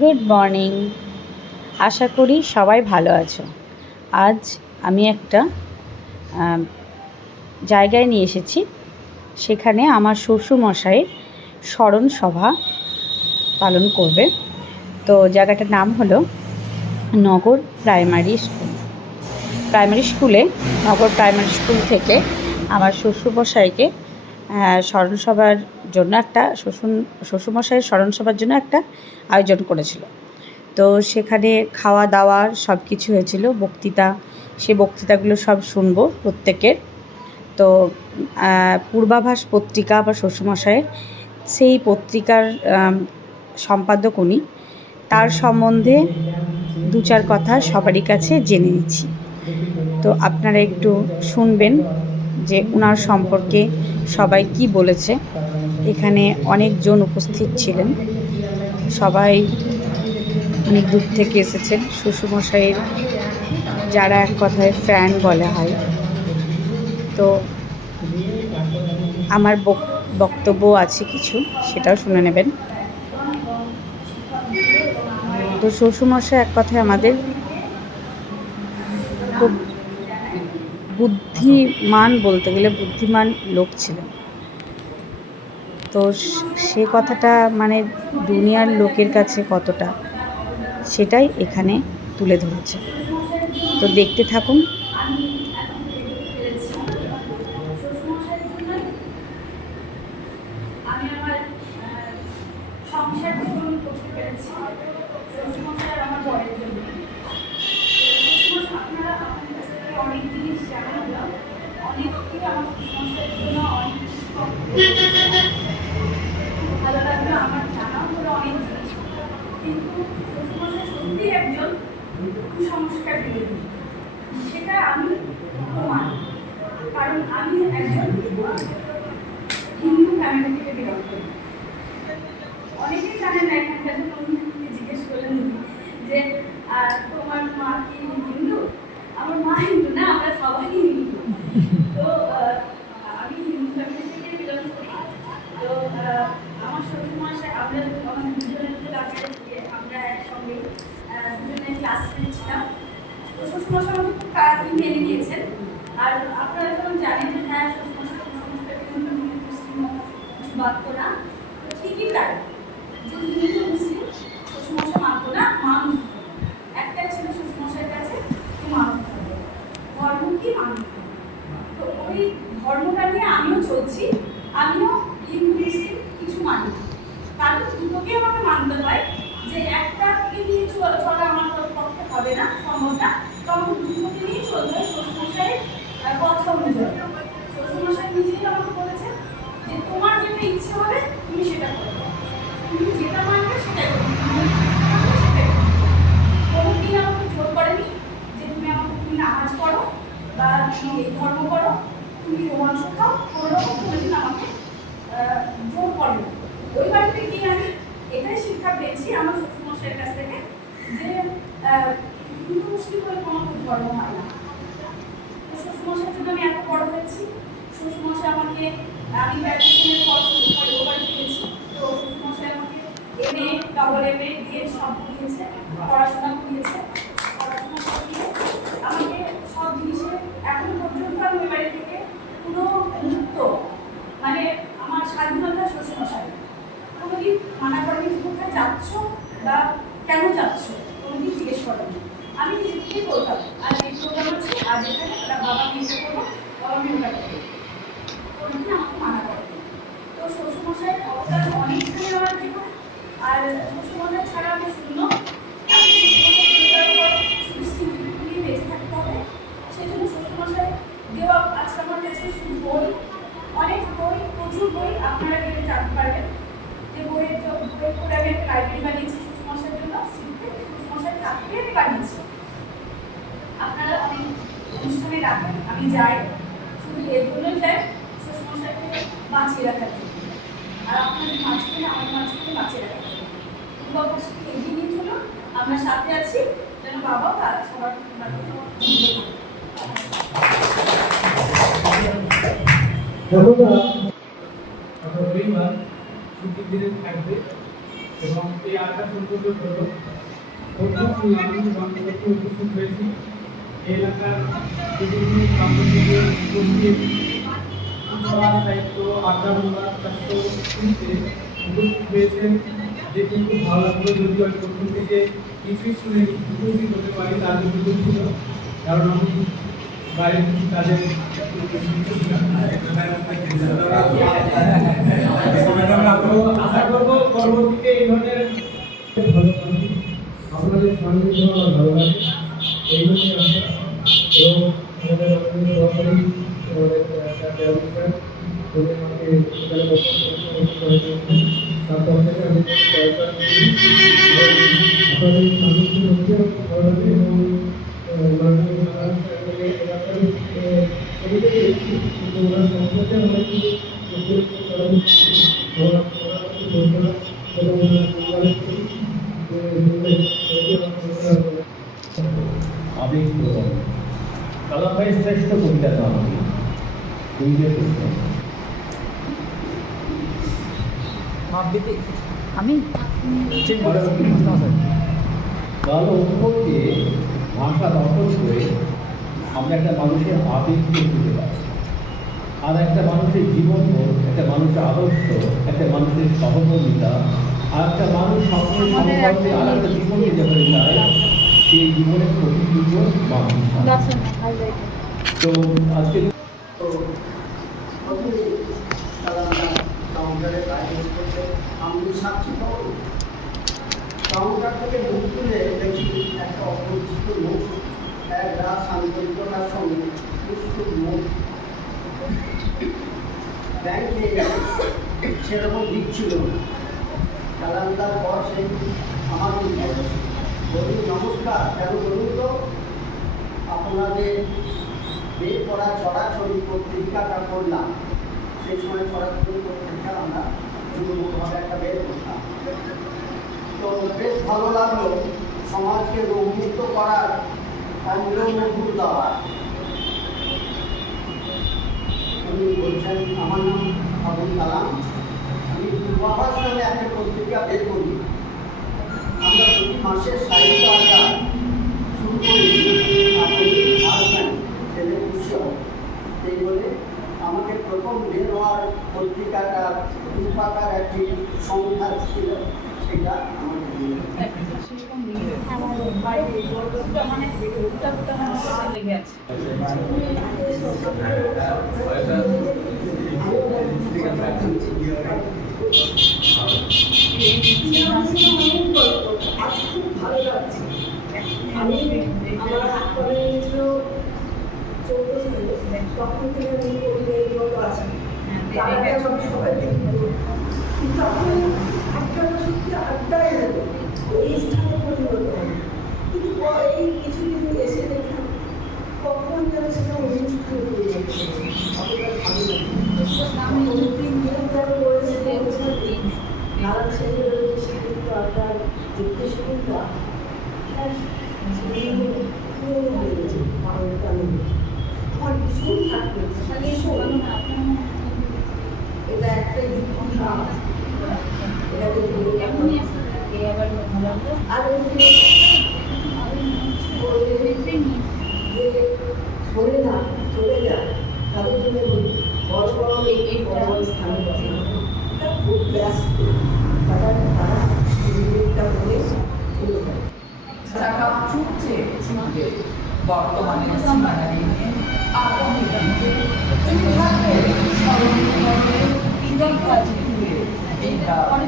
Good morning. আশা করি সবাই ভালো আছো। আজ আমি একটা জায়গায় নিয়ে এসেছি। সেখানে আমার শ্বশুরমশাইয়ের স্মরণ সভা পালন করবে। তো জায়গাটার নাম হলো নগর প্রাইমারি স্কুল। নগর প্রাইমারি স্কুল থেকে আমার শ্বশুরমশাইকে স্মরণসভার জন্য শ্বশুরমশাইয়ের স্মরণসভার জন্য একটা আয়োজন করেছিল। তো সেখানে খাওয়া দাওয়ার সব কিছু হয়েছিল, বক্তৃতা, সে বক্তৃতাগুলো সব শুনবো প্রত্যেকের। তো পূর্বাভাস পত্রিকা বা শ্বশুরমশাইয়ের সেই পত্রিকার সম্পাদক উনি, তার সম্বন্ধে দু চার কথা সবারই কাছে জেনে নিচ্ছি। তো আপনারা একটু শুনবেন যে ওনার সম্পর্কে সবাই কি বলেছে। এখানে অনেকজন উপস্থিত ছিলেন, সবাই অনেক দূর থেকে এসেছেন। শ্বশুরমশাইয়ের যারা এক কথায় ফ্যান বলা হয়। তো আমার বক্তব্য আছে কিছু, সেটাও শুনে নেবেন। তো শ্বশুরমশাই এক কথায় আমাদের খুব বুদ্ধিমান, বলতে গেলে বুদ্ধিমান লোক ছিলেন। তো সে কথাটা মানে দুনিয়ার লোকের কাছে কতটা, সেটাই এখানে তুলে ধরেছে। তো দেখতে থাকুন। আমি আমার সংসার জীবন করতে পেরেছি শ্বশুরমশাই আর আমার বরের জন্য। আপনারা আপনার কাছ থেকে অনেক জিনিস জানালাম, অনেককে আমার শ্বশুরমশাইয়ের জন্য অনেক কিছু ভালো লাগলো। আমার জানাও হলো অনেক জিনিস, কিন্তু শ্বশুরমশাই সত্যি একজন কুসংস্কার বিরোধী, সেটা আমি প্রমাণ। কারণ আমি একজন হিন্দু ফ্যামিলি থেকে বিলং করি। অনেকেই জানেন না, এখানকার জিজ্ঞেস করলেন যে তোমার মা কি হিন্দু? আমার মা হিন্দু না, আমরা সবাই হিন্দু। তো আমি হিন্দু ফ্যামিলি থেকে বিলং করি। তো আমার শ্বশুরমশাই, আমরা আমাদের দুজনের ক্লাসে গিয়ে আমরা একসঙ্গে দুজনে ক্লাসমেট ছিলাম। তো শ্বশুরমশাই আমাকে খুব তাড়াতাড়ি মেনে নিয়েছেন। আর আপনারা যখন জানেন যে হ্যাঁ শ্বশুরমশাই কিন্তু মুসলিম কিছু বাধ্য না, তো ঠিকই তাই, যে হিন্দু মুসলিম শ্বশুরমশাই মানতো না, মানুষ একটাই ছিল শ্বশুরমশাইয়ের কাছে, কি মানুষ হবে, ধর্ম কি মানুষ। তো ওই ধর্মটা নিয়ে আমিও চলছি। আমিও হিন্দু মুসলিম কিছু মানি, কারণ দুটোকে আমাকে মানতে হয়। যে একটাকে নিয়ে চলা আমার পক্ষে হবে না, সম্ভব না। তো আমাকে দুটোকে নিয়ে চলতে হয় শ্বশুরমশাইয়ের কথা অনুযায়ী। শ্বশুরমশাই নিজেই আমাকে বলেছেন যে তোমার যেটা ইচ্ছে হবে তুমি সেটা করবে, তুমি যেটা মানবে সেটাই করবে, কোনোদিন আমাকে জোর করেনি যে তুমি নামাজ পড়ো বা তুমি এই ধর্ম করো, তুমি রোমাংস খাও, কোনোরকম কোনোদিন আমাকে জোর করেনি। ওই বাড়িতে গিয়ে আমি এটাই শিক্ষা পেয়েছি আমার শ্বশুরমশাইয়ের কাছ থেকে, যে হিন্দু মুসলিম বলে কোনো ধর্ম হয় না। শ্বশুরমশাইয়ের জন্য আমি এত বড় হয়েছি। শ্বশুরমশাই আমাকে, আমি গ্র্যাজুয়েশনের পর ও বাড়িতে গেছি। তো শ্বশুরমশাই আমাকে MA, AA দিয়ে সব করিয়েছে, পড়াশোনা করিয়েছে। পড়াশোনা করিয়ে আমাকে সব জিনিসে এখনো পর্যন্ত আমি ওই বাড়ি থেকে পুরো মুক্ত, মানে আমার স্বাধীনতা শ্বশুরমশাই কোনোদিন মানা করেনি যে কোথায় যাচ্ছ বা কেন যাচ্ছ, কোনোদিন জিজ্ঞেস করেনি। আমি নিজেকেই বলতাম আজ এই প্রোগ্রাম আছে, আজ এখানে বাবা মেয়েকে করবো, বাবা মেয়ে ওটা করবো, কোনোদিন আমাকে মানা করেনি। তো শ্বশুরমশাই অবদান অনেকখানি আমার জীবন। আর শ্বশুরমশাই ছাড়া আমি শূন্য। শুধু স্মৃতি নিয়ে বেঁচে থাকতে হবে। সেই জন্য শ্বশুরমশাই দেওয়া আজকে আমার কাছে শুধু বই, অনেক বই, প্রচুর বই, আপনারা গেলে জানতে পারবেন যে বইয়ের করে আমি একটা লাইব্রেরি বানিয়েছি শ্বশুরমশাইয়ের জন্য। শ্বশুরমশাই থাকতে আমি বানিয়েছি। আপনারা অনেক অনুষ্ঠানে রাখেন, আমি যাই, শুধু এর জন্যই যাই শ্বশুরমশাইকে বাঁচিয়ে রাখার জন্য, আর আপনাদের মাঝখানে আমার মাঝখানে বাঁচিয়ে রাখার জন্য। পূর্বাবস্থাকে এগিয়ে নিয়ে চলুন, আমরা সাথে আছি, যেন বাবা তারা সবার পরিবার ছুটির দিনে থাকবে, এবং এই আড্ডা সম্পর্কে হলো উপস্থিত হয়েছি এই এলাকার বিভিন্ন প্রান্ত থেকে উপস্থিত সাহিত্য আড্ডা বাংলা 420-তে উপস্থিত হয়েছেন, দেখে খুব ভালো লাগলো। যদিও আমি প্রথম থেকে কিছুই শুনে উপস্থিত হতে পারি তার জন্য দুঃখিত, কারণ আমি বাইরে কিছু কাজে আশা করবো পরবর্তীতে এই ধরনের আপনাদের সান্নিধ্য আমার ভালো লাগে। এই জন্যই আসা এবং আমাদের সরকারি আমাকে এখানে তারপর থেকে আমি আপনাদের সান্নিধ্য হচ্ছে ভালো লাগে এবং ছবিতে দেখছি কিন্তু ওরা সম্পর্কে অনেক আবেগ কালাম ভাই শ্রেষ্ঠ কবিতা তো আমাকে আমি কাল অক্ষরকে ভাষা রটন করে আমরা একটা মানুষের আবেগকে খুঁজে পাই, আর একটা মানুষের জীবনবোধ, একটা মানুষের আদর্শ, একটা মানুষের সহকর্মিতা, আর একটা মানুষ সবসময় সমকর্মে আর একটা জীবনকে যেভাবে চায় সেই জীবনের প্রতিনিধিত্ব মানুষ। তো আজকে কাউন্টার থেকে মুখ তুলে দেখি একটা অপরিচিত মুখ, এক রাত আন্তরিকতার সঙ্গে উৎসুক মুখ। ব্যাংকে সেরকম দিচ্ছিল কালান্দার পর সে আমাকে বলুন নমস্কার, কেন বলুন তো আপনাদের বের করা ছড়াছড়ি পত্রিকাটা করলাম। সেই সময় ছড়াছড়ি পত্রিকা আমরা যুগমুখভাবে একটা বের করতাম, তো বেশ ভালো লাগলো। সমাজকে রোগমুক্ত করার অঙ্গমুখ দেওয়ার। উনি বলছেন আমার নাম আবুল কালাম, আমি পূর্বাভাস নামে একটা পত্রিকা বের করি। আমরা প্রতি মাসের সাহিত্য আড্ডা শুরু করেছি, আপনি আসবেন ছেলে খুশি হব। এই বলে আমাকে প্রথম বের হওয়ার পত্রিকাটা রূপাকার একটি সংখ্যা ছিল, সেটা আমাকে দিয়ে খুব ভালো লাগছে। আমি আমার হাত করে নিয়েছিল 14 সালে, তখন থেকে আমি পরিবারের গল্প আছি সবাই কিন্তু তখন একটা সত্যি আড্ডায় হলো এই স্থানে পরিণত হয়, কিন্তু এই কিছুদিন এসে দেখলাম কখন যেন সেটা অনুষ্ঠান হয়ে যাচ্ছে। নারায়ণ সেনের সাহিত্য আড্ডার যে প্রশ্নটা পুরোনো হয়ে গেছে, আমার ভীষণ থাকবে এটা একটা ইতিহাস, এটাকে আর চলে না চলে যায় তাদের জন্য বড় বড় এই বড় বড় স্থানে বসে খুব ব্যস্ত, তারা নিজেরটা বলে চলে যায়। টাকা ছুটছে ছুটবে বর্তমানে সীমানা নিয়ে আগামী দিনে কিভাবে স্মরণ করবে বিদায় কাজে ঘুরে এটা আগামী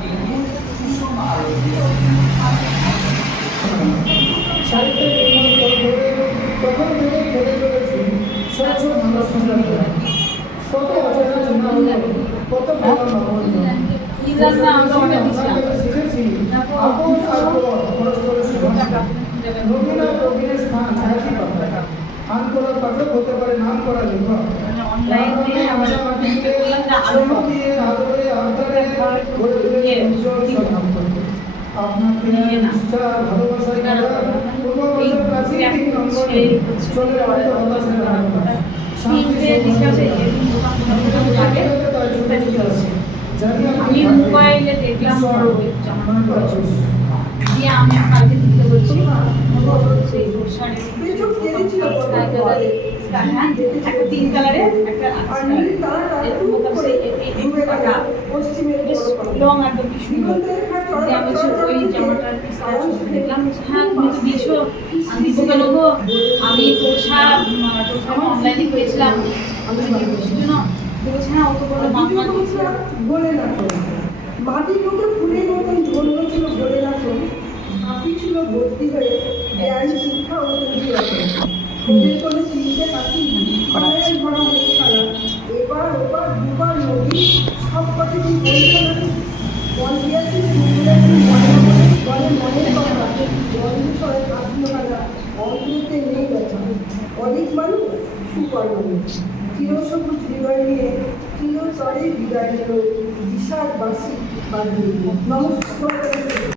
দিনে কুসুম আলো সাহিত্যের প্রথম থেকে খেলে চলেছি স্বচ্ছ ভালো সুন্দর কত অচেনা চেনা হলো, কত ভালো শিখেছি আপন পরস্পরের রবীন্দ্র রবীন্দ্রের স্থান একই কথা। আন করা পাঠক হতে পারে নাম করা লেখক, আদরে আদরে গড়ে তুলে উজ্জ্বল সব আপনাকে নিষ্ঠা ভালোবাসায় পূর্ববর্ষের প্রাচীন নম্বরে চলে অর্থ হতাশে আমি মোবাইলে দেখলাম ওই জামাটা করেছে দিয়ে আমি কালকে দিতে বলছি সেই শাড়ি হ্যাঁ একটা 3 কালারের একটা লং একদম কি সুন্দর দিয়ে আমি ওই জামাটার দেখলাম হ্যাঁ তুমি তো দিয়েছো আমি দিব কেন গো আমি তোষা অনলাইনে করেছিলাম আমি দিয়েছি জন্য বলছি হ্যাঁ অত বড় মামা দিয়েছে বলে না মাটির মতো ফুলের মতন ধন্য ছিল বলে না হাতি ছিল ভর্তি হয়ে জ্ঞান শিক্ষা ও পুঁজি আছে ওদের কোনো চিনতে হাতি পায়ের ভরা মুখখানা এবার ওবার দুবার নদী সব কথা কি বলছে না বল দিয়েছি শুনলেছি বলে মনের কথা জল বিষয়ে আত্মহারা অন্তরতে নেই গেছে অনেক মানুষ সুকর্মী চিরসবুজ হৃদয় নিয়ে চিরতরে বিদায় নিল বিষাদবাসী বাঁধিয়ে নমস্কার।